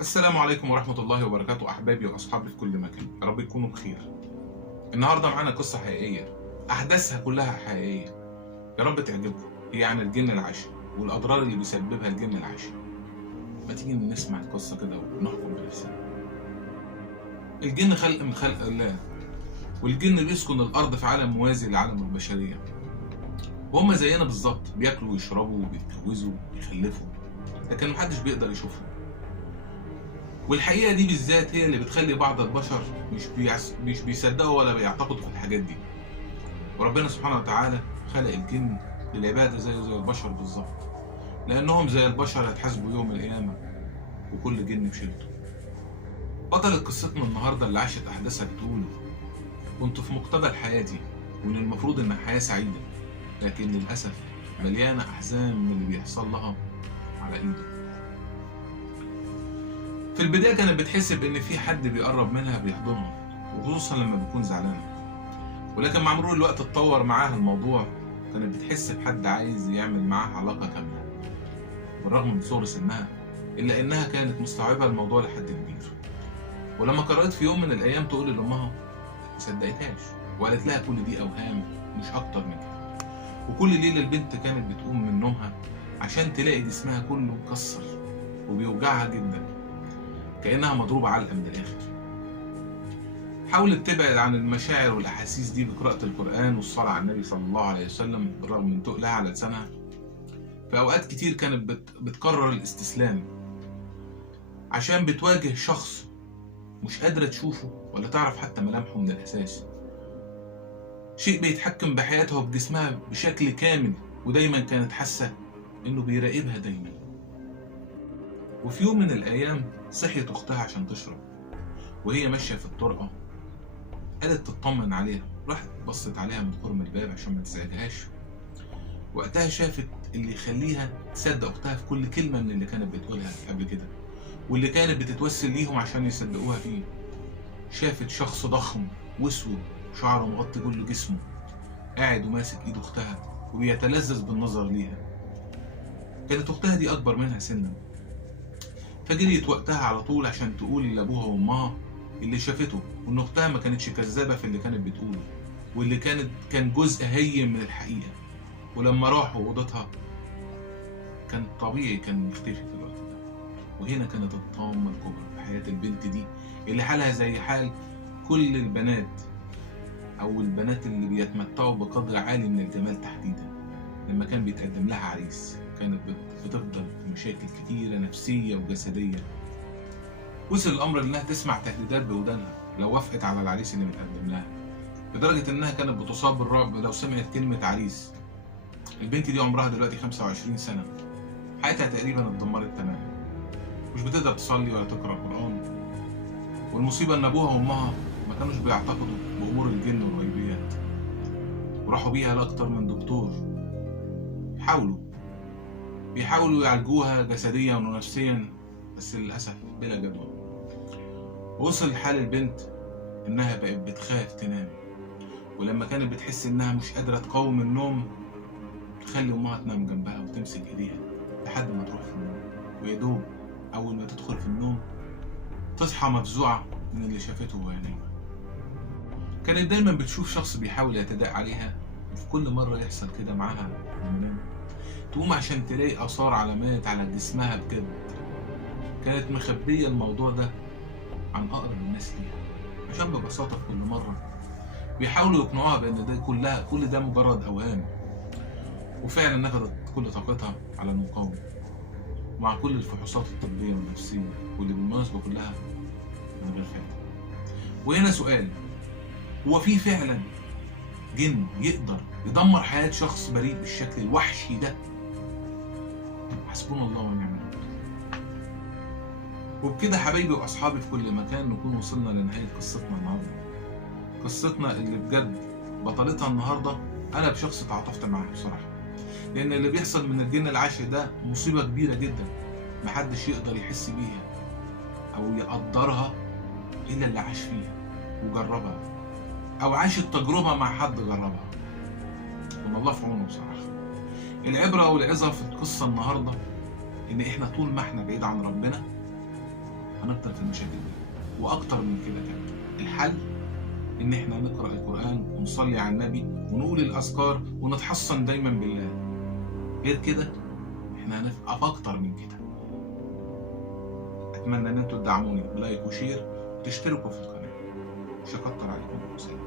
السلام عليكم ورحمة الله وبركاته أحبابي وأصحابي في كل مكان، يا رب يكونوا بخير. النهاردة معانا قصة حقيقية، أحداثها كلها حقيقية، يا رب تعجبكم. هي عن الجن العاشق والأضرار اللي بيسببها الجن العاشق. ما تيجي نسمع القصة كده ونحكم بنفسنا. الجن خلق من خلق الله، والجن بيسكن الأرض في عالم موازي لعالم البشرية، وهم زينا بالظبط، بياكلوا ويشربوا وبيتجوزوا ويخلفوا، لكن محدش بيقدر يشوفهم. والحقيقة دي بالذات هي اللي بتخلي بعض البشر مش بيصدقوا ولا بيعتقدوا في الحاجات دي. وربنا سبحانه وتعالى خلق الجن للعبادة زي البشر بالظبط، لأنهم زي البشر هيتحاسبوا يوم القيامة، وكل جن بشيلته. بطلة قصتنا النهاردة اللي عاشت أحداثها بتقول: كنت في مقتبل حياتي، وإن المفروض إنها حياة سعيدة، لكن للأسف مليانة أحزان من اللي بيحصل لها على إيده. في البداية كانت بتحس بإن في حد بيقرب منها بيحضنها، وخصوصا لما بتكون زعلانة. ولكن مع مرور الوقت اتطور معاها الموضوع، كانت بتحس بحد عايز يعمل معاها علاقة كاملة. بالرغم من صغر سنها، إلا إنها كانت مستوعبة الموضوع لحد كبير. ولما قررت في يوم من الأيام تقول لأمها، ما صدقتهاش وقالت لها كل دي أوهام مش أكتر من كده. وكل ليلة البنت كانت بتقوم من نومها عشان تلاقي جسمها كله مكسر وبيوجعها جدا، كأنها مضروبة علقة من الآخر. حاولت تبعد عن المشاعر والأحاسيس دي بقراءة القرآن والصلاة على النبي صلى الله عليه وسلم، بالرغم من تقلها على لسانها. في أوقات كتير كانت بتقرر الاستسلام، عشان بتواجه شخص مش قادرة تشوفه ولا تعرف حتى ملامحه من الأساس، شيء بيتحكم بحياتها وبجسمها بشكل كامل، ودايما كانت حاسة إنه بيراقبها دايما. وفي يوم من الأيام صحيت أختها عشان تشرب، وهي ماشية في الطرقة قالت تطمن عليها، راحت بصت عليها من قرم الباب عشان ما تزعجهاش. وقتها شافت اللي يخليها تصدق أختها في كل كلمة من اللي كانت بتقولها قبل كده، واللي كانت بتتوسل ليهم عشان يصدقوها فيه. شافت شخص ضخم واسود شعره مغطي كل جسمه، قاعد وماسك ايد اختها وبيتلذذ بالنظر ليها. كانت اختها دي اكبر منها سنا، فجريت وقتها على طول عشان تقول لابوها وامها اللي شافته، وان اختها ما كانتش كذابه في اللي كانت بتقوله، واللي كان جزء هين من الحقيقه. ولما راحوا اوضتها كان طبيعي كان يختفي في الوقت ده. وهنا كانت الطامه الكبرى في حياه البنت دي، اللي حالها زي حال كل البنات، او البنات اللي بيتمتعوا بقدر عالي من الجمال تحديدا. لما كان بيتقدم لها عريس كانت بتفضل في مشاكل كتيره نفسيه وجسديه. وصل الامر انها تسمع تهديدات بودانها لو وافقت على العريس اللي متقدم لها، لدرجه انها كانت بتصاب بالرعب لو سمعت كلمه عريس. البنت دي عمرها دلوقتي 25 سنه، حياتها تقريبا اتدمرت تماما، مش بتقدر تصلي ولا تقرا قران. والمصيبه ان ابوها وامها ما كانوش بيعتقدوا بامور الجن والغيبيات، وراحوا بيها لاكتر من دكتور، بيحاولوا يعالجوها جسديا ونفسيا، بس للاسف بلا جدوى. وصل حال البنت انها بقت بتخاف تنام، ولما كانت بتحس انها مش قادره تقاوم النوم تخلي امها تنام جنبها وتمسك ايديها لحد ما تروح في النوم. ويدوب اول ما تدخل في النوم تصحى مفزوعه من اللي شافته وهي نايمه. كانت دايما بتشوف شخص بيحاول يعتداء عليها، وفي كل مره يحصل كده معاها لما نامت تقوم عشان تلاقي اثار علامات على جسمها بجد. كانت مخبيه الموضوع ده عن اقرب الناس ليها، عشان ببساطه في كل مره بيحاولوا يقنعوها بان ده كل ده مجرد اوهام. وفعلا نفذت كل طاقتها على المقاومه مع كل الفحوصات الطبيه والنفسيه، واللي بالمناسبه كلها من غير فايده. وهنا سؤال: هو في فعلا جن يقدر يدمر حياه شخص بريء بالشكل الوحشي ده؟ حسبنا الله ونعم الوكيل. وبكده حبايبي واصحابي في كل مكان نكون وصلنا لنهايه قصتنا النهارده. قصتنا اللي بجد بطلتها النهارده انا بشخص تعاطفت معاها بصراحه، لان اللي بيحصل من الجن العاشق ده مصيبه كبيره جدا، محدش يقدر يحس بيها او يقدرها الا اللي عاش فيها وجربها، او عاش التجربه مع حد جربها. والله في عونه بصراحه. العبره والعظه في القصه النهارده ان احنا طول ما احنا بعيد عن ربنا هنفضل في المشاكل دي واكتر من كده كمان. الحل ان احنا نقرا القران ونصلي على النبي ونقول الاذكار ونتحصن دايما بالله. غير كده احنا هنبقى في اكتر من كده. اتمنى ان انتوا تدعموني بلايك وشير وتشتركوا في القناه. مش هكتر عليكم. سلام.